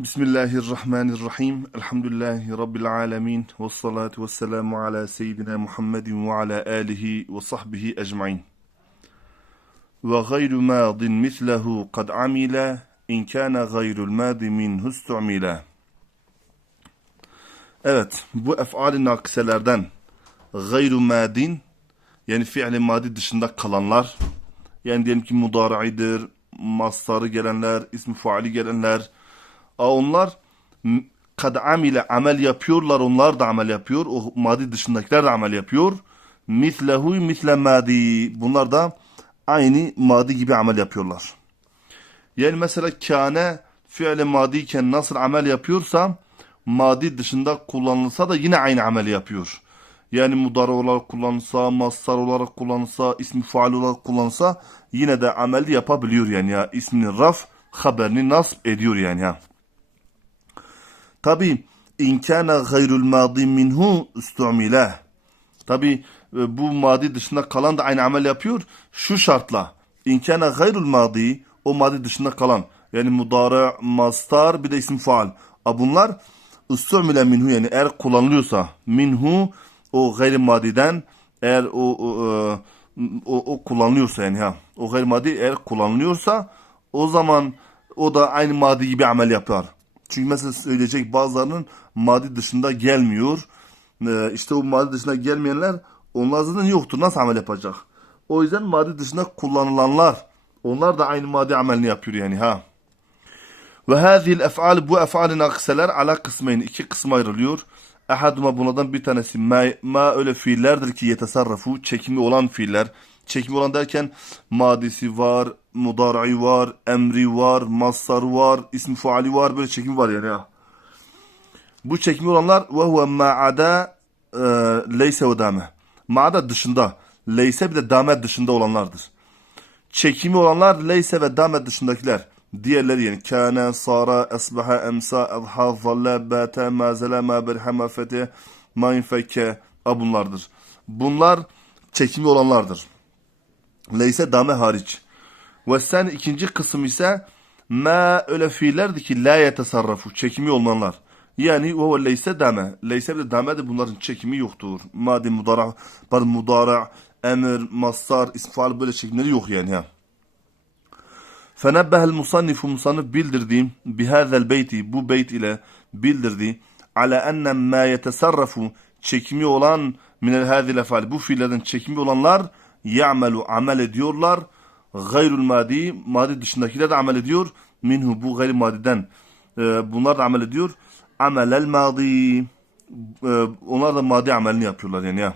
Bismillahirrahmanirrahim. Elhamdülillahi Rabbil alemin. Ve salatu ve selamu ala seyyidina Muhammedin ve ala alihi ve sahbihi ecmain. Ve gayru madin mislehu kad amila in kana gayrul madi minhu istu'mila. Evet, bu ef'al-i nakiselerden gayru madin yani fiili madi dışında kalanlar yani diyelim ki mudari'idir, mastarı gelenler, ismi faali gelenler, Aa, onlar kad amile amel yapıyorlar. Onlar da amel yapıyor. O madi dışındakiler de amel yapıyor. Mislehu misle madi. Bunlar da aynı madi gibi amel yapıyorlar. Yani mesela kâne fiili madiyken nasıl amel yapıyorsa madi dışında kullanılsa da yine aynı ameli yapıyor. Yani mudara olarak kullanılsa, mastar olarak kullanılsa, ismi faal olarak kullanılsa yine de ameli yapabiliyor yani ya. İsmini raf, haberini nasp ediyor yani ya. Tabi inkâne gayrul mâdi minhu istu'mile. Tabi e, bu madi dışında kalan da aynı amel yapıyor. Şu şartla. İnkâne gayrul mâdi o madi dışında kalan. Yani mudara, mastar bir de isim faal. A bunlar istu'mile minhu yani eğer kullanılıyorsa minhu o gayri madiden eğer o, o, e, o, o kullanılıyorsa yani ha o gayri madi eğer kullanılıyorsa o zaman o da aynı madi gibi amel yapar. Çünkü mesela söyleyecek bazılarının maddi dışında gelmiyor. Ee, işte o maddi dışında gelmeyenler onlar zaten yoktur. Nasıl amel yapacak? O yüzden maddi dışında kullanılanlar onlar da aynı maddi amelini yapıyor yani ha. Ve hazil ef'al bu ef'al nakiseler ala kısmeyn iki kısma ayrılıyor. Ehaduma bunlardan bir tanesi ma, ma öyle fiillerdir ki yetesarrafu çekimi olan fiiller. Çekimi olan derken madisi var, mudari var, emri var, masar var, ismi faali var böyle çekimi var yani ya. Bu çekimi olanlar ve huve ma'ada e, leyse ve dame. Ma'ada dışında. Leyse bir de dame dışında olanlardır. Çekimi olanlar leyse ve dame dışındakiler. Diğerleri yani kâne, sara, esbaha, emsa, ezha, zalle, bâte, mazele, ma berhe, ma fete, ma bunlardır. Bunlar çekimi olanlardır. Leyse dame hariç. Ve sen ikinci kısım ise ma öyle fiillerdi ki la yetesarrafu çekimi olmayanlar. Yani ve leyse dame. Leyse de dame de bunların çekimi yoktur. Madi mudara, pardon mudara, emir, mastar, isfal böyle çekimleri yok yani ya. Fenebbehel musannifu musannif bildirdi bihazel beyti bu beyt ile bildirdi ala enne ma yetesarrafu çekimi olan minel hadil efal bu fiillerden çekimi olanlar ya'melu amel ediyorlar gayrul madi madi dışındakiler de amel ediyor. Minhu bu gayri madiden. E, bunlar da amel ediyor. Amelel madi. E, onlar da madi amelini yapıyorlar yani ya.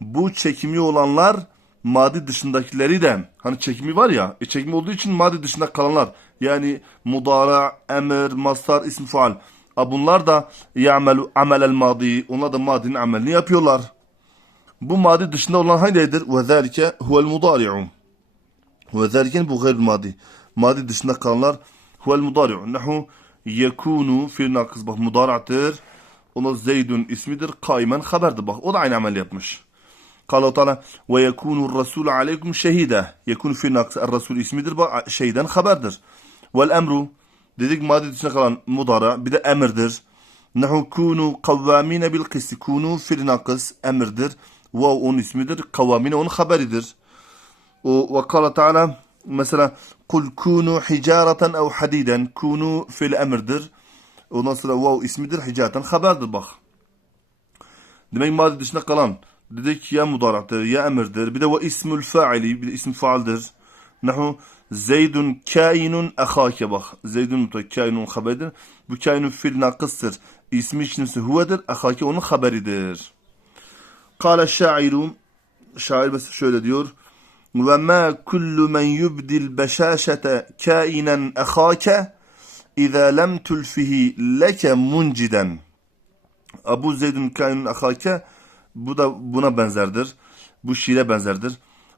Bu çekimi olanlar madi dışındakileri de hani çekimi var ya e çekimi olduğu için madi dışında kalanlar yani mudara, emir, mastar, ism faal a bunlar da ya'melu amelel madi onlar da madinin amelini yapıyorlar. Bu madi dışında olan hangidir? Ve zâlike huvel mudari'u. Ve zâlike bu gayr madi. Madi dışında kalanlar huvel mudari'u. Nahu yekunu fiil nakız bak mudara'tır. Ona Zeydun ismidir. Kaimen haberdir bak. O da aynı amel yapmış. Kâlu Teala ve yekunu rasul aleykum şehide. Yekunu fiil nakız. Rasul ismidir. Bak şeyden haberdir. Vel emru. Dedik madi dışında kalan mudara. Bir de emirdir. Nahu kunu kavvamine bil kısti. Kunu fiil nakız emirdir. Vav onun ismidir. Kavamine onun haberidir. Kâle Teala mesela kul kunu hicareten ev hadiden. Kunu fiil emirdir. Ondan sonra vav ismidir. Hicareten haberdir bak. Demek madi dışında kalan. Dedik ya mudaraktır ya emirdir. Bir de ve ismül faili bir de isim faaldir. Nahu Zeydun kainun ehake bak. Zeydun mutlaka kainun haberidir. Bu kainun fiil nakıstır. İsmi işlemsi huvedir. Ehake onun haberidir. Kale şairu şair mesela şöyle diyor ma kullu men yubdil beşaşete kainen ehake İza lem tulfihi leke munciden Abu Zeyd'in kainun ehake bu da buna benzerdir. Bu şiire benzerdir.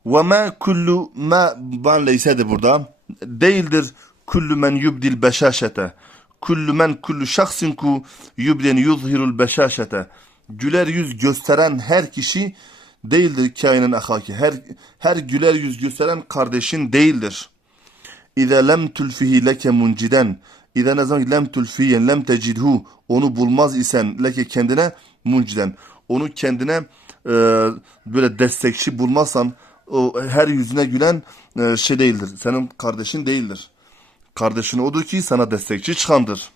Ve ma kullu ma ban leysedir burada. Değildir kullu men yubdil beşaşete. Kullu men kullu şahsin ku yubden yuzhirul beşaşete güler yüz gösteren her kişi değildir kainin ahaki. Her, her güler yüz gösteren kardeşin değildir. İze lem tulfihi leke munciden. İza ne zaman lem tulfiyen lem tecidhu onu bulmaz isen leke kendine munciden. Onu kendine e, böyle destekçi bulmazsan o her yüzüne gülen e, şey değildir. Senin kardeşin değildir. Kardeşin odur ki sana destekçi çıkandır.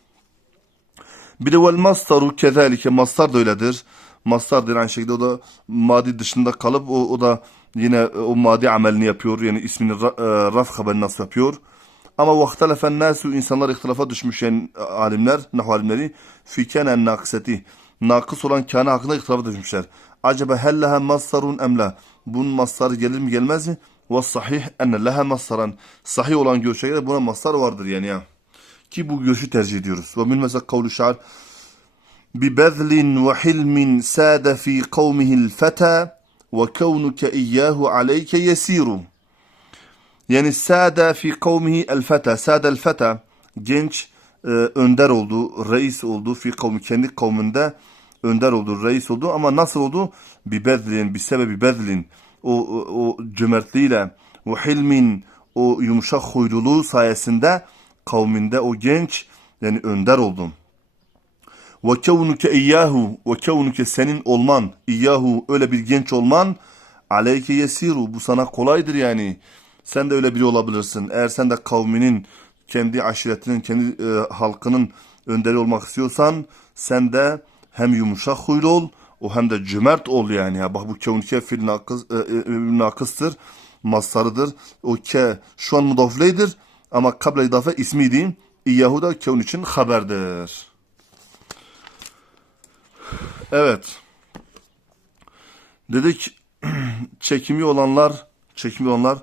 Bir de vel mastaru kezalike mastar da öyledir. Mastar aynı şekilde o da madi dışında kalıp o, o da yine o madi amelini yapıyor. Yani ismini e, raf haberini nasıl yapıyor. Ama vaktelefen nasu insanlar ihtilafa düşmüş yani alimler, nahu alimleri fi kenen nakiseti. Nakıs olan kâne hakkında ihtilafa düşmüşler. Acaba hel leha mastarun emla. Bunun mastarı gelir mi gelmez mi? Ve sahih enne leha mastaran. Sahih olan görüşe göre buna mastar vardır yani ya. Ki bu görüşü tercih ediyoruz. Ve min mesela kavlu şair ببذل وحلم ساد في قومه الفتى وكونك إياه عليك يسير yani sada fi kavmihi el feta. Sada el feta genç e, önder oldu, reis oldu fi kavmi kendi kavminde önder oldu, reis oldu ama nasıl oldu? Bi bedlin, bi sebebi bedlin. O, o, o cömertliğiyle, o hilmin, o yumuşak huyluluğu sayesinde kavminde o genç yani önder oldu. Ve kevnuke iyyahu ve kevnuke senin olman iyyahu öyle bir genç olman aleyke yesiru bu sana kolaydır yani. Sen de öyle biri olabilirsin. Eğer sen de kavminin, kendi aşiretinin, kendi e, halkının önderi olmak istiyorsan sen de hem yumuşak huylu ol o hem de cömert ol yani. Ya bak bu kevnike fil nakıs, e, e, nakıstır, mastarıdır. O ke şu an mudafleydir ama kable idafe ismiydi. İyyahu da kevn için haberdir. Evet. Dedik çekimi olanlar, çekimi olanlar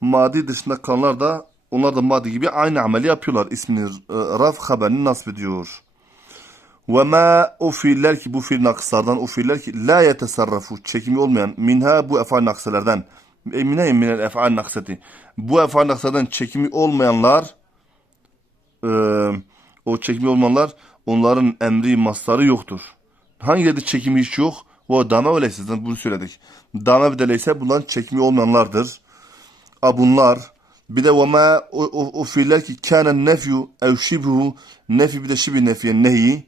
madi dışında kalanlar da onlar da madi gibi aynı ameli yapıyorlar. İsmini e, raf haberini nasip ediyor. Ve ma o fiiller ki bu fiil nakıslardan o fiiller ki la yetesarrafu çekimi olmayan minha bu efal nakselerden emine minel efal nakseti bu efal nakselerden çekimi olmayanlar e, o çekimi olmayanlar onların emri mastarı yoktur. Hangileri çekimi hiç yok? O dame öyleyse zaten bunu söyledik. Dame bedeleyse bunların çekimi olmayanlardır. A bunlar bir de vema o, o, o fiiller ki kânen nefyu ev şibhu nefi bir de şibi nefiye nehi.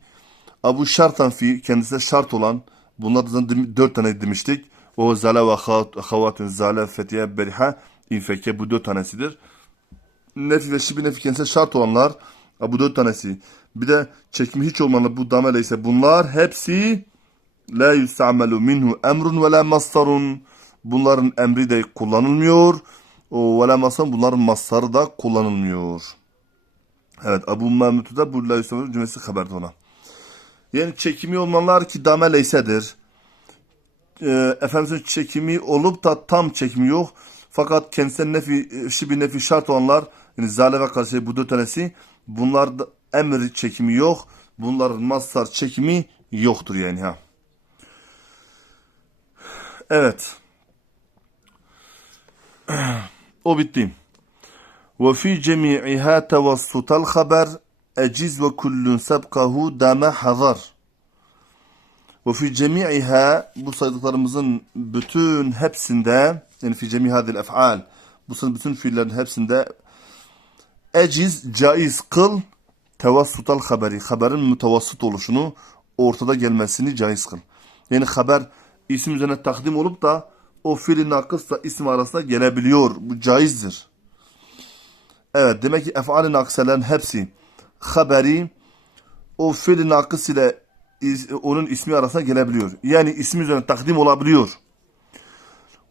A bu şartan fi kendisine şart olan bunlar zaten dört tane demiştik. O zale ve havatun zale fetiye beriha infeke bu dört tanesidir. Nefi ve şibi nefi kendisine şart olanlar a bu dört tanesi. Bir de çekimi hiç olmayanlar bu damele ise bunlar hepsi la yustamelu minhu emrun ve la mastarun. Bunların emri de kullanılmıyor. O ve la mastarun bunların mastarı da kullanılmıyor. Evet Abu Mahmud'u da bu la yustamelu cümlesi haberdi ona. Yani çekimi olmayanlar ki damele isedir. Ee, Efendimizin çekimi olup da tam çekimi yok. Fakat kendisine nefi, şibi nefi şart olanlar yani zale ve karşı bu dört tanesi bunlar da emri çekimi yok. Bunların mastar çekimi yoktur yani ha. Evet. O bitti. Ve fi cemi'iha tevassutal haber eciz ve kullun sebkahu dame hazar. Ve fi cemi'iha bu saydıklarımızın bütün hepsinde yani fi cemi hadil ef'al bu bütün fiillerin hepsinde eciz caiz kıl tevassutal haberi haberin mütevassıt oluşunu ortada gelmesini caiz kıl. Yani haber isim üzerine takdim olup da o fiilin nakısla isim arasında gelebiliyor. Bu caizdir. Evet demek ki efali nakıselerin hepsi haberi o fiilin nakıs ile onun ismi arasında gelebiliyor. Yani ismi üzerine takdim olabiliyor.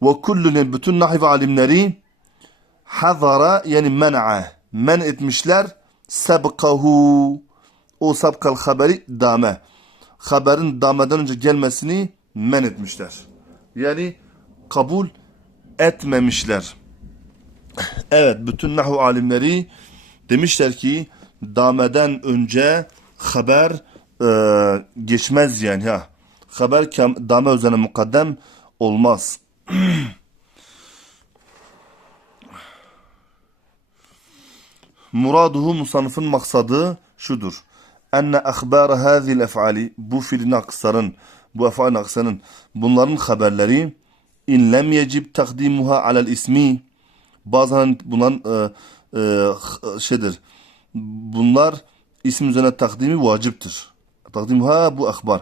Ve kullunun bütün nahiv alimleri hazara yani men'a men etmişler sebkahu o sabkal haberi dame haberin dameden önce gelmesini men etmişler. Yani kabul etmemişler. Evet bütün nahu alimleri demişler ki dameden önce haber e, geçmez yani ha. Haber dame üzerine mukaddem olmaz. Muraduhu musanıfın maksadı şudur. Enne ahbara hazil ef'ali bu fiil nakısların bu ef'al nakısının bunların haberleri in lem yecib takdimuha alel ismi bazen bunların e, e, şeydir bunlar isim üzerine takdimi vaciptir. Takdim ha bu akbar.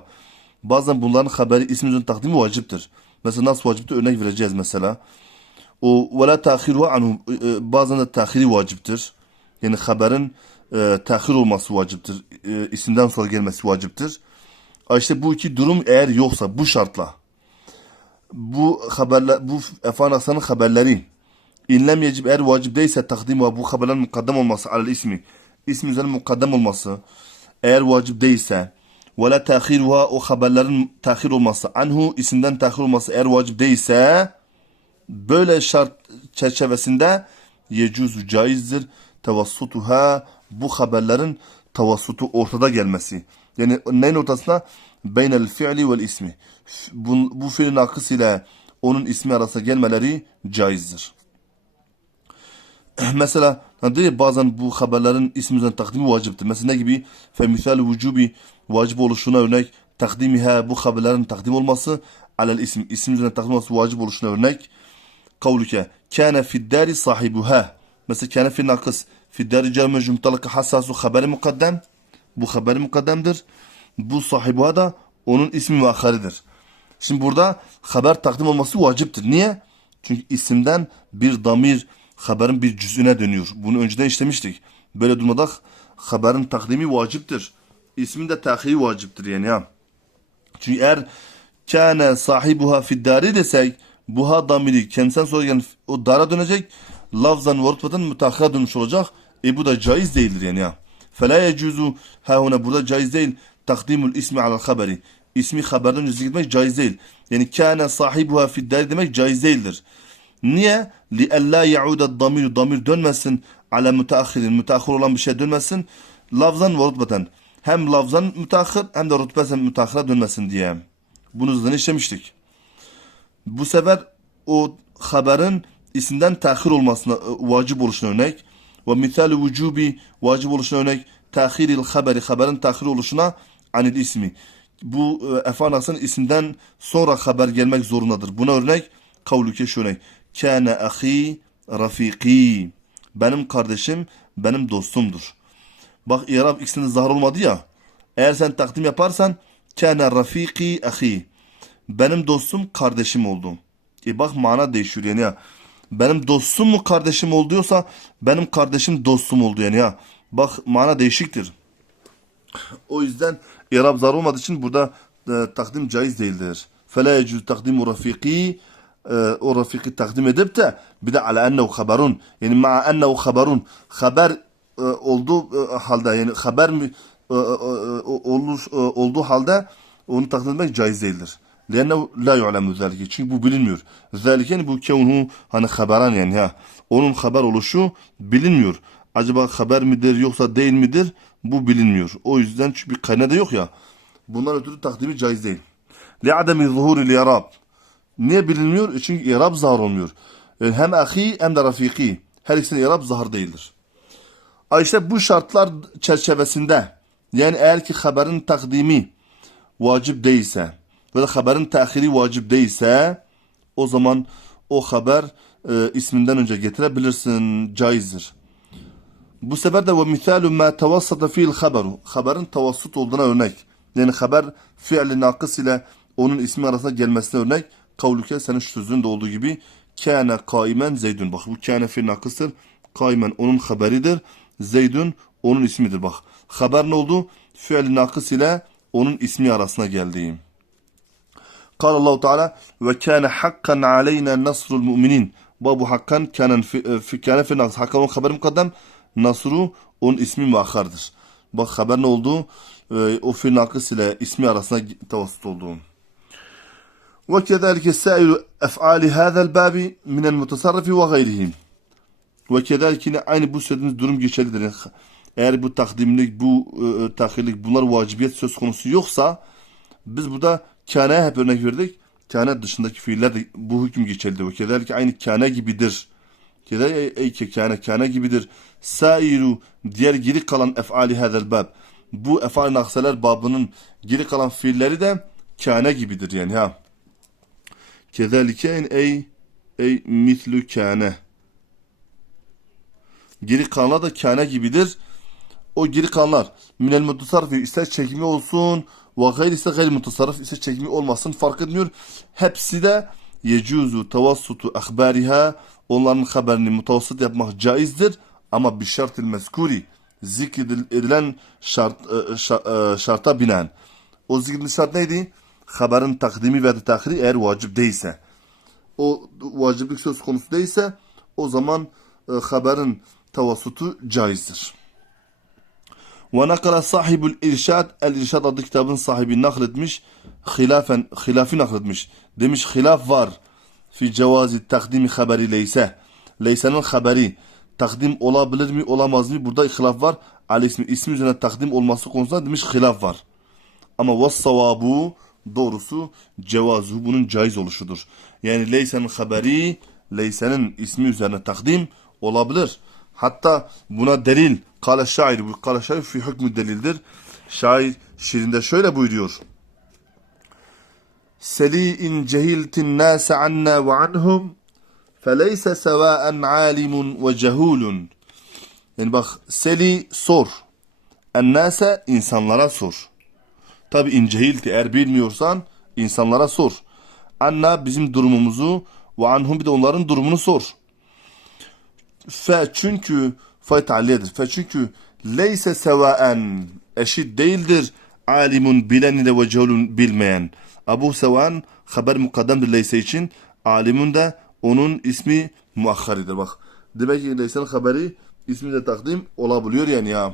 Bazen bunların haberi isim üzerine takdimi vaciptir. Mesela nasıl vaciptir örnek vereceğiz mesela. O ve la tahiru anhu e, bazen de tahiri vaciptir. Yani haberin e, tahir olması vaciptir. E, isimden sonra gelmesi vaciptir. İşte bu iki durum eğer yoksa bu şartla bu haberler bu efan aksanın haberleri inlem yecib eğer vacip değilse takdim ve bu haberlerin mukaddem olması alel ismi ismi üzerine mukaddem olması eğer vacip değilse ve la tahiruha o haberlerin tahir olması anhu isimden tahir olması eğer vacip değilse böyle şart çerçevesinde yecuzu caizdir tevassutuha bu haberlerin tavassutu ortada gelmesi. Yani neyin ortasında? Beynel fi'li vel ismi. Bu, bu fiilin akıs ile onun ismi arasında gelmeleri caizdir. Mesela hani diyor bazen bu haberlerin ismi üzerine takdimi vaciptir. Mesela ne gibi? Fe misal vücubi vacip oluşuna örnek takdimiha bu haberlerin takdim olması alel isim. isim üzerine takdim olması vacip oluşuna örnek. Kavluke kâne fiddâri sahibuha. Mesela kâne fi nakıs. Fiddâri cerme cümtalaka hassasu haberi mukaddem. Bu haberi mukaddemdir. Bu sahibuha da onun ismi muakharidir. Şimdi burada haber takdim olması vaciptir. Niye? Çünkü isimden bir damir haberin bir cüzüne dönüyor. Bunu önceden işlemiştik. Böyle durumda haberin takdimi vaciptir. İsmin de tahiri vaciptir yani ya. Çünkü eğer kâne sahibuha fiddari desek buha damiri kendisinden sonra gelen o dara dönecek Lafzan ve rutbeten müteahhire dönmüş olacak. E bu da caiz değildir yani ya. Fela yecuzu ha huna burada caiz değil. Takdimul ismi alel haberi. İsmi haberden önce gitmek caiz değil. Yani kâne sahibuha fiddari demek caiz değildir. Niye? لِأَلَّا يَعُودَ الضَّمِيرُ Damir dönmesin. Ala müteahhirin. Müteahhir olan bir şey dönmesin. Lafzan ve rutbeten. Hem lafzan müteahhir hem de rutbeten müteahhire dönmesin diye. Bunu zaten işlemiştik. Bu sefer o haberin isimden tahir olmasına e, vacip oluşuna örnek. Ve misal vücubi vacip oluşuna örnek. Tahiril haberi haberin tahir oluşuna anil ismi. Bu e, efan aksan isimden sonra haber gelmek zorundadır. Buna örnek kavluke şu örnek. Kâne ahi rafiki. Benim kardeşim benim dostumdur. Bak İrab ikisinde zahar olmadı ya. Eğer sen takdim yaparsan kâne rafiki ahi. Benim dostum kardeşim oldu. E bak mana değişiyor yani ya. Benim dostum mu kardeşim diyorsa benim kardeşim dostum oldu yani ya. Bak mana değişiktir. O yüzden İrab zar olmadığı için burada e, takdim caiz değildir. Fela yecüz takdimu rafiki e, o rafiki takdim edip de bir de ala ennehu haberun yani ma'a ennehu haberun haber e, olduğu e, halde yani haber mi e, e, e, olur, e, olduğu halde onu takdim etmek caiz değildir. Lenne la yu'lemu zelike. Çünkü bu bilinmiyor. Zelike yani bu kevnuhu hani haberan yani ha. Onun haber oluşu bilinmiyor. Acaba haber midir yoksa değil midir? Bu bilinmiyor. O yüzden çünkü bir kaynağı da yok ya. Bundan ötürü takdimi caiz değil. Li'ademi zuhuril irab. Niye bilinmiyor? E çünkü irab zahar olmuyor. Yani hem ahi hem de rafiki. Her ikisinin irab zahar değildir. İşte bu şartlar çerçevesinde yani eğer ki haberin takdimi vacip değilse ve de haberin tehiri vacip değilse o zaman o haber e, isminden önce getirebilirsin. Caizdir. Bu sefer de ve misalu ma tevassata fi'l haberu. Haberin tavassut olduğuna örnek. Yani haber fi'li nakıs ile onun ismi arasında gelmesine örnek. Kavluke senin şu sözünde olduğu gibi kâne kaimen zeydun. Bak bu kâne fi'l nakıstır. Kaimen onun haberidir. Zeydun onun ismidir bak. Haber ne oldu? Fi'li nakıs ile onun ismi arasına geldiğim. قال الله تعالى وكان حقا علينا نصر المؤمنين بابو حقا كان في, في كان في نقص حقا خبر مقدم Nasru onun ismi muakkardır. Bak haber ne oldu? Ee, o fi nakıs ile ismi arasında tavassut oldu. Ve kezalike sairu ef'ali hadal babi minel mutasarrifi ve gayrihim. Ve kezalike yine aynı bu söylediğimiz durum geçerlidir. Eğer bu takdimlik, bu e, tahirlik, bunlar vacibiyet söz konusu yoksa biz burada kâne hep örnek verdik. Kâne dışındaki fiiller de bu hüküm geçerlidir. Ve kezalike aynı kâne gibidir. Kezalike ey ki kâne kâne gibidir. Sairu diğer geri kalan ef'ali hadal bab. Bu ef'al nakseler babının geri kalan fiilleri de kâne gibidir yani ha. Kezalike ey ey mislü kâne. Geri kalanlar da kâne gibidir. O geri kalanlar minel mutasarrifi ister çekimi olsun ve ise gayri mutasarrif ise çekimi olmasın fark etmiyor. Hepsi de yecuzu tavassutu ahbariha onların haberini mutavassit yapmak caizdir ama bir şartı meskuri zikredilen şart, e, şa- e, şarta binaen. O zikredilen şart neydi? Haberin takdimi ve tahiri eğer vacip değilse. O vaciplik söz konusu değilse o zaman e, haberin tavassutu caizdir. Ve nakala sahibul irşad el irşad adlı kitabın sahibi nakletmiş hilafen hilafi nakletmiş. Demiş hilaf var fi cevazi takdimi haberi leyse. Leyse'nin haberi takdim olabilir mi olamaz mı? Burada hilaf var. Ali ismi, ismi üzerine takdim olması konusunda demiş hilaf var. Ama vas savabu doğrusu cevazu bunun caiz oluşudur. Yani leysenin haberi leysenin ismi üzerine takdim olabilir. Hatta buna delil kale şair bu kale şair fi hükmü delildir. Şair şiirinde şöyle buyuruyor. Seli in cehiltin nase anna ve anhum feleyse sevaen alimun ve cehulun. Yani bak seli sor. Ennase insanlara sor. Tabi incehilti eğer bilmiyorsan insanlara sor. Anna bizim durumumuzu ve anhum bir de onların durumunu sor. Fe çünkü fe taaliyedir. Fe çünkü leyse sevaen eşit değildir. Alimun bilen ile ve cehulun bilmeyen. Abu Sevan haber mukaddemdir leyse için. Alimun da onun ismi muakharidir. Bak demek ki leyse'nin haberi ismi de takdim olabiliyor yani ya.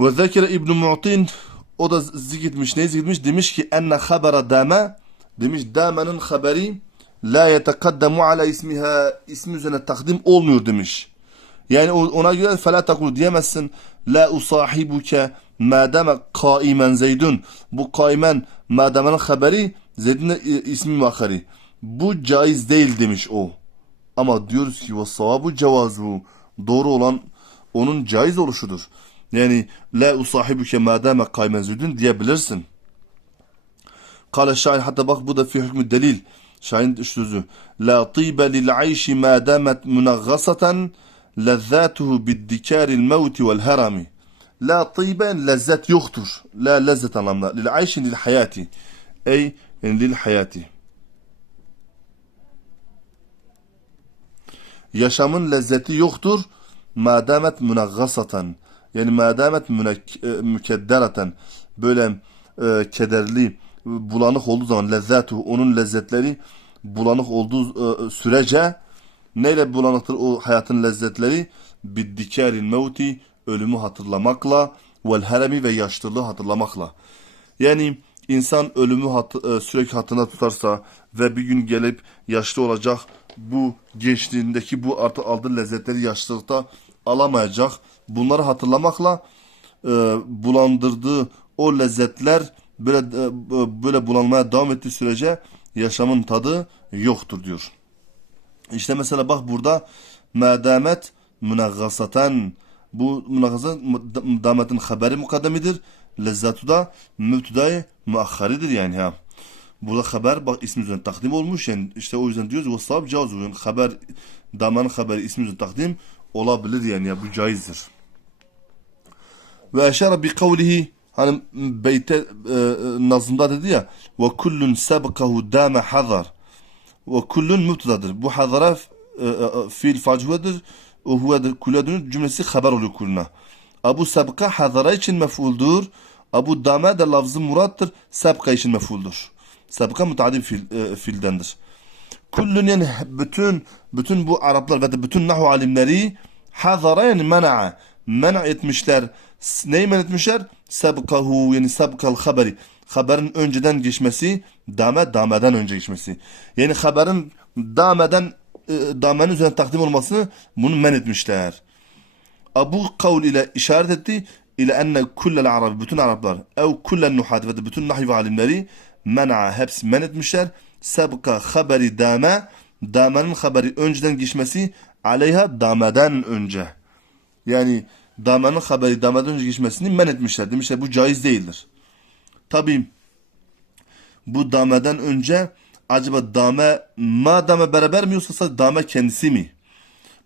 Ve zekere İbn Mu'tin o da zikretmiş ne zikretmiş demiş ki enne habera dame demiş damenin haberi la yetekaddamu ala ismiha ismi üzerine takdim olmuyor demiş. Yani ona göre fela takulu diyemezsin la usahibuke madame kaimen zeydun bu kaimen mademenin haberi zeydin ismi muakhari. Bu caiz değil demiş o. Ama diyoruz ki ve savabu cevazu doğru olan onun caiz oluşudur. Yani la usahibuke madame kaymen züdün diyebilirsin. Kale şair hatta bak bu da fi hükmü delil. Şairin sözü. La tibe lil ayşi ma damet munaggasaten lezzatuhu biddikâril mevti vel herami. La tibe lezzet yoktur. La lezzet anlamda. Lil ayşi lil hayati. Ey yani lil hayati. Yaşamın lezzeti yoktur. Ma damet munaggasaten yani madamet mükeddereten böyle e, kederli bulanık olduğu zaman lezzatu onun lezzetleri bulanık olduğu e, sürece neyle bulanıktır o hayatın lezzetleri biddikâril mevti ölümü hatırlamakla vel heremi ve yaşlılığı hatırlamakla yani insan ölümü hat, e, sürekli hatırına tutarsa ve bir gün gelip yaşlı olacak bu gençliğindeki bu artık aldığı lezzetleri yaşlılıkta alamayacak. Bunları hatırlamakla e, bulandırdığı o lezzetler böyle e, böyle bulanmaya devam ettiği sürece yaşamın tadı yoktur diyor. İşte mesela bak burada medamet münaggasaten bu münaggasat dametin haberi mukaddemidir. Lezzatu da mübtedai muakharidir yani ha. Burada haber bak ismi üzerine takdim olmuş yani işte o yüzden diyoruz ve sahab caiz yani haber damanın haberi ismi üzerine takdim olabilir yani ya bu caizdir. Ve eşara bi kavlihi hani beyte e, nazımda dedi ya ve kullun sabkahu dame hazar ve kullun mübtedadır. Bu hazara e, e, fiil fachuvedir o huvedir kule dönür cümlesi haber oluyor kuluna. Abu sabka hazara için mef'uldur. Abu dame de lafzı murattır. Sabka için mef'uldur. Sabka mutaaddi fiil, e, fiildendir. Kullun yani bütün bütün bu Araplar ve de bütün nahu alimleri hazara yani mena'a mena etmişler. Neyi men etmişler? Sabkahu yani sabkal haberi. Haberin önceden geçmesi, dame dameden önce geçmesi. Yani haberin dameden e, damenin üzerine takdim olmasını bunu men etmişler. Abu kavl ile işaret etti ile enne kullel Arab bütün Araplar ev kullel nuhat ve bütün nahiv alimleri men'a hepsi men etmişler. Sabka haberi dame damenin haberi önceden geçmesi aleyha dameden önce. Yani damenin haberi dameden önce geçmesini men etmişler. Demişler bu caiz değildir. Tabi bu dameden önce acaba dame ma dame beraber mi yoksa dame kendisi mi?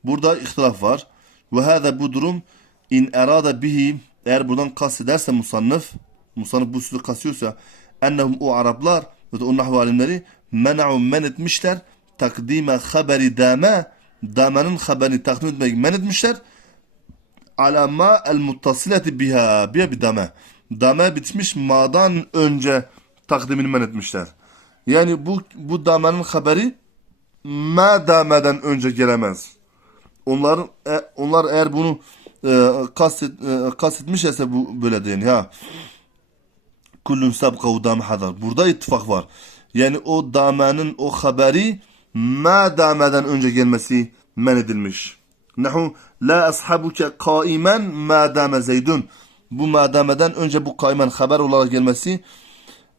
Burada ihtilaf var. Ve hâzâ bu durum in erada bihi eğer buradan kastederse musannıf musannıf bu sözü kastıyorsa ennehum o Araplar ve de o nahvu alimleri mena'u men etmişler takdime haberi dame damenin haberini takdim etmeyi men etmişler ala ma el muttasileti biha biha bir dame dame bitmiş ma'dan önce takdimini men etmişler yani bu bu damenin haberi ma dameden önce gelemez onların e, onlar eğer bunu e, kastet, e, kastetmişse bu böyle değil ha. Kullun sabqahu dam hadar. Burada ittifak var. Yani o damenin o haberi ma dameden önce gelmesi men edilmiş. Nahu la ashabuke kaimen ma dame zeydun. Bu ma dameden önce bu kaimen haber olarak gelmesi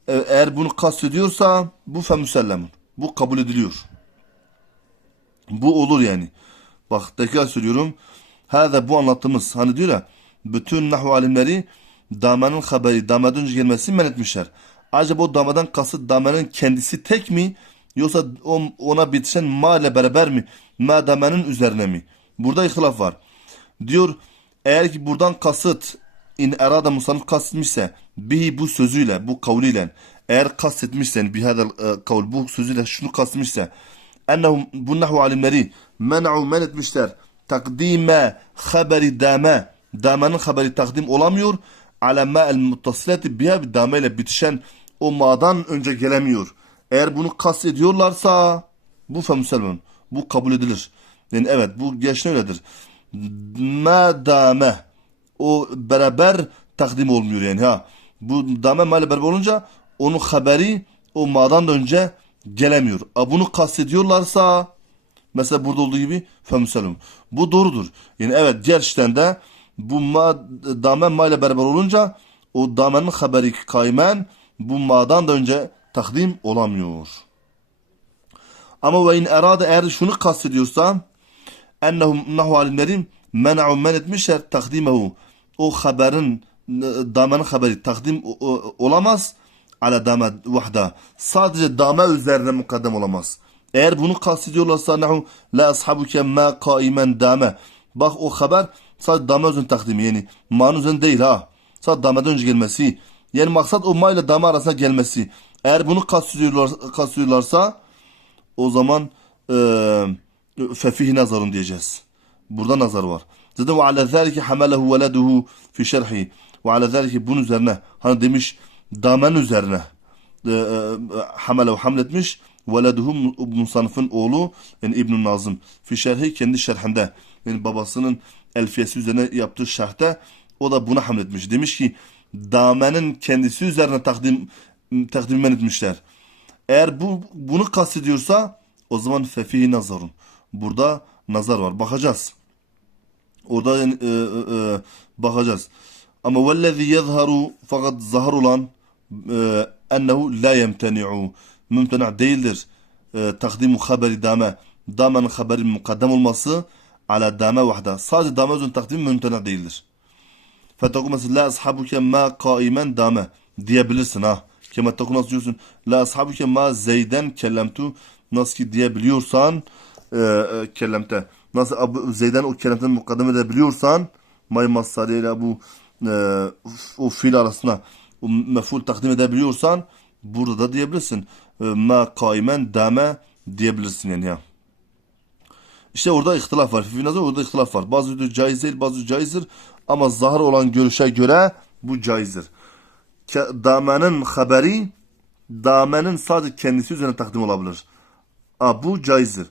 e, eğer bunu kastediyorsa bu fe müsellemun. Bu kabul ediliyor. Bu olur yani. Bak tekrar söylüyorum. Hâzâ bu anlattığımız hani diyor ya bütün nahv alimleri damanın haberi damadan önce gelmesini men etmişler. Acaba o damadan kasıt damanın kendisi tek mi yoksa ona bitişen ma ile beraber mi? Ma damanın üzerine mi? Burada ihtilaf var. Diyor eğer ki buradan kasıt in erada musannif kastetmişse bihi bu sözüyle bu kavliyle eğer kastetmişse yani bihadel e, kavl bu sözüyle şunu kastetmişse ennehum bu nahvu alimleri men'u men etmişler takdime haberi dame damenin haberi takdim olamıyor ala ma el muttasileti biha dame ile bitişen o ma'dan önce gelemiyor. Eğer bunu kastediyorlarsa bu fe. Bu kabul edilir. Yani evet bu geçen öyledir. Ma dame o beraber takdim olmuyor yani ha. Bu dame ma beraber olunca onun haberi o ma'dan da önce gelemiyor. A bunu kastediyorlarsa mesela burada olduğu gibi femselum. Bu doğrudur. Yani evet gerçekten de bu ma, dame ma beraber olunca o damenin haberi kaymen bu ma'dan da önce takdim olamıyor. Ama ve in erade eğer şunu kastediyorsa ennehum nahu alimlerin men'u men etmişler takdimehu. O haberin damenin haberi. Takdim olamaz. Ala dame vahda. Sadece dame üzerine mukaddem olamaz. Eğer bunu kastediyorlarsa nahu la ashabuke ma kaimen dame. Bak o haber sadece dame üzerine takdimi yani ma'nın üzerine değil ha. Sadece dameden önce gelmesi. Yani maksat o ma ile dame arasında gelmesi. Eğer bunu kastediyorlar, kastediyorlarsa o zaman eee fefihi nazarun diyeceğiz. Burada nazar var. Zaten ve ala zâlike hamelehu veleduhu fi şerhi. Ve ala zâlike bunun üzerine hani demiş damen üzerine e, e, hamletmiş veleduhu musannıfın oğlu yani İbn Nazım fi şerhi kendi şerhinde yani babasının elfiyesi üzerine yaptığı şerhte o da buna hamletmiş. Demiş ki damenin kendisi üzerine takdim takdim etmişler. Eğer bu bunu kastediyorsa o zaman fefihi nazarun. Burada nazar var. Bakacağız. Orada e, e, e, bakacağız. Ama vellezî yezharu fakat zahar olan e, ennehu la yemteni'u. Mümtena değildir. E, takdimu haberi dame. Damenin haberi mukaddem olması ala dame vahda. Sadece dame üzerine takdimi mümtena değildir. Fetakul mesela la ashabuke ma kaimen dame diyebilirsin ha. Kema takul nasıl diyorsun? La ashabuke ma zeyden kellemtu nasıl ki diyebiliyorsan e, e, kellemte. Nasıl Abu Zeyden o kellemten mukaddem edebiliyorsan may masari ile bu e, o fiil arasında o meful takdim edebiliyorsan burada da diyebilirsin. E, ma kaimen dame diyebilirsin yani ya. İşte orada ihtilaf var. Fifi nazar orada ihtilaf var. Bazı diyor caiz değil, bazı caizdir. Ama zahir olan görüşe göre bu caizdir. Damenin haberi damenin sadece kendisi üzerine takdim olabilir. Aa, bu caizdir.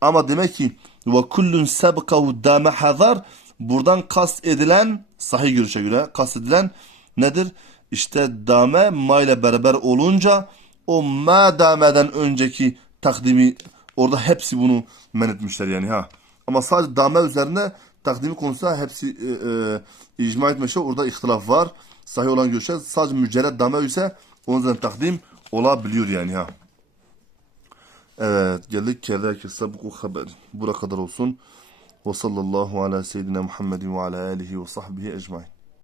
Ama demek ki ve kullun sabqahu dame hazar buradan kast edilen sahih görüşe göre kast edilen nedir? İşte dame ma ile beraber olunca o ma dameden önceki takdimi orada hepsi bunu men etmişler yani ha. Ama sadece dame üzerine takdimi konusunda hepsi e, e, icma etmişler. Orada ihtilaf var. Sahih olan görüşler sadece mücerred dame ise onun üzerine takdim olabiliyor yani ha. Evet geldik kedâke sabıku haber. Bura kadar olsun. Ve sallallahu ala seyyidina Muhammedin ve ala alihi ve sahbihi ecmain.